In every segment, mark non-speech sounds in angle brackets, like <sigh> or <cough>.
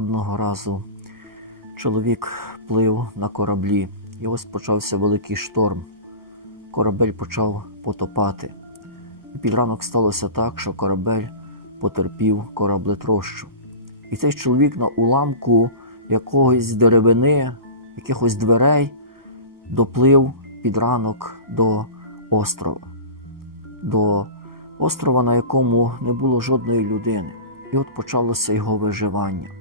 Одного разу чоловік плив на кораблі, і ось почався великий шторм. Корабель почав потопати. І під ранок сталося так, що корабель потерпів кораблетрощу. І цей чоловік на уламку якогось деревини, якихось дверей доплив під ранок до острова, до острова, на якому не було жодної людини. І от почалося його виживання.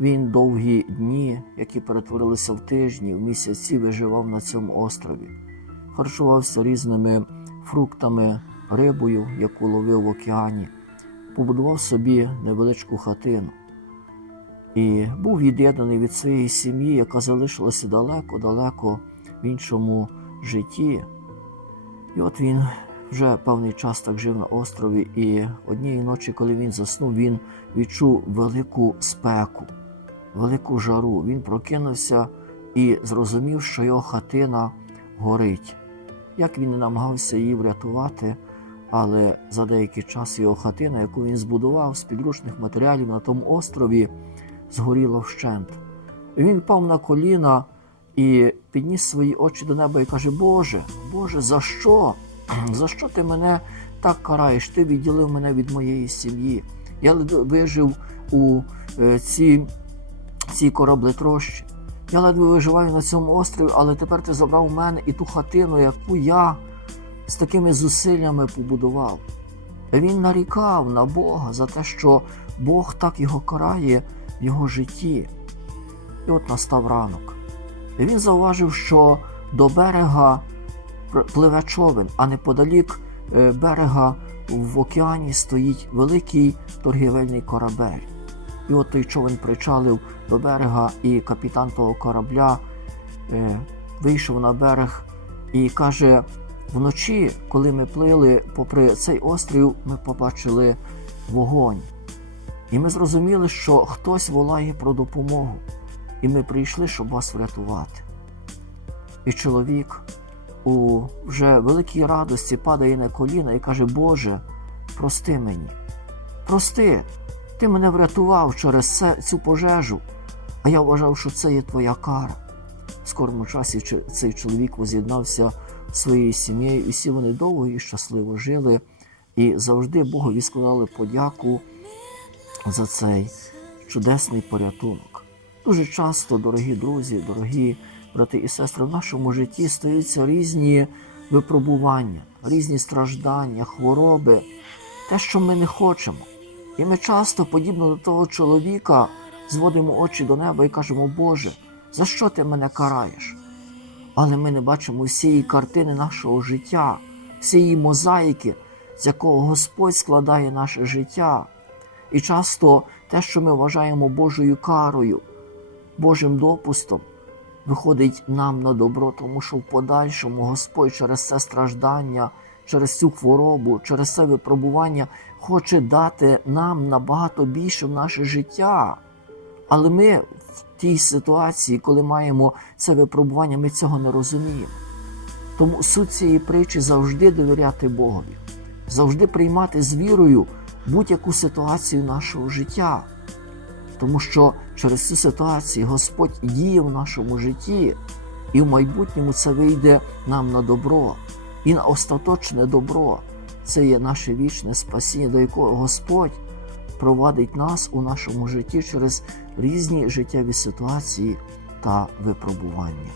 Він довгі дні, які перетворилися в тижні, в місяці, виживав на цьому острові, харчувався різними фруктами, рибою, яку ловив в океані, побудував собі невеличку хатину. І був від'єднаний від своєї сім'ї, яка залишилася далеко-далеко в іншому житті. І от він вже певний час так жив на острові, і однієї ночі, коли він заснув, він відчув велику спеку, велику жару. Він прокинувся і зрозумів, що його хатина горить. Як він намагався її врятувати, але за деякий час його хатина, яку він збудував з підручних матеріалів на тому острові, згоріла вщент. Він пав на коліна і підніс свої очі до неба і каже: Боже, Боже, за що? <clears throat> За що ти мене так караєш? Ти відділив мене від моєї сім'ї. Я вижив у е, цій, цій кораблетрощі. Я ледве виживаю на цьому острові, але тепер ти забрав у мене і ту хатину, яку я з такими зусиллями побудував. Він нарікав на Бога за те, що Бог так його карає в його житті. І от настав ранок. Він зауважив, що до берега пливе човен, а неподалік е, берега в океані стоїть великий торгівельний корабель. І от той човен причалив до берега, і капітан того корабля е, вийшов на берег і каже: вночі, коли ми плили попри цей острів, ми побачили вогонь. І ми зрозуміли, що хтось волає про допомогу, і ми прийшли, щоб вас врятувати. І чоловік у вже великій радості падає на коліна і каже: Боже, прости мені, прости, ти мене врятував через це, цю пожежу, а я вважав, що це є твоя кара. В скорому часі цей чоловік воз'єднався зі своєю сім'єю, і всі вони довго і щасливо жили, і завжди Богові складали подяку за цей чудесний порятунок. Дуже часто, дорогі друзі, дорогі брати і сестри, в нашому житті стаються різні випробування, різні страждання, хвороби, те, що ми не хочемо. І ми часто, подібно до того чоловіка, зводимо очі до неба і кажемо, Боже, за що ти мене караєш? Але ми не бачимо всієї картини нашого життя, всієї мозаїки, з якого Господь складає наше життя. І часто те, що ми вважаємо Божою карою, Божим допустом, виходить нам на добро, тому що в подальшому Господь через це страждання, через цю хворобу, через це випробування хоче дати нам набагато більше в наше життя. Але ми в тій ситуації, коли маємо це випробування, ми цього не розуміємо. Тому суть цієї притчі завжди довіряти Богові, завжди приймати з вірою будь-яку ситуацію нашого життя. Тому що через цю ситуацію Господь діє в нашому житті, і в майбутньому це вийде нам на добро, і на остаточне добро. Це є наше вічне спасіння, до якого Господь провадить нас у нашому житті через різні життєві ситуації та випробування.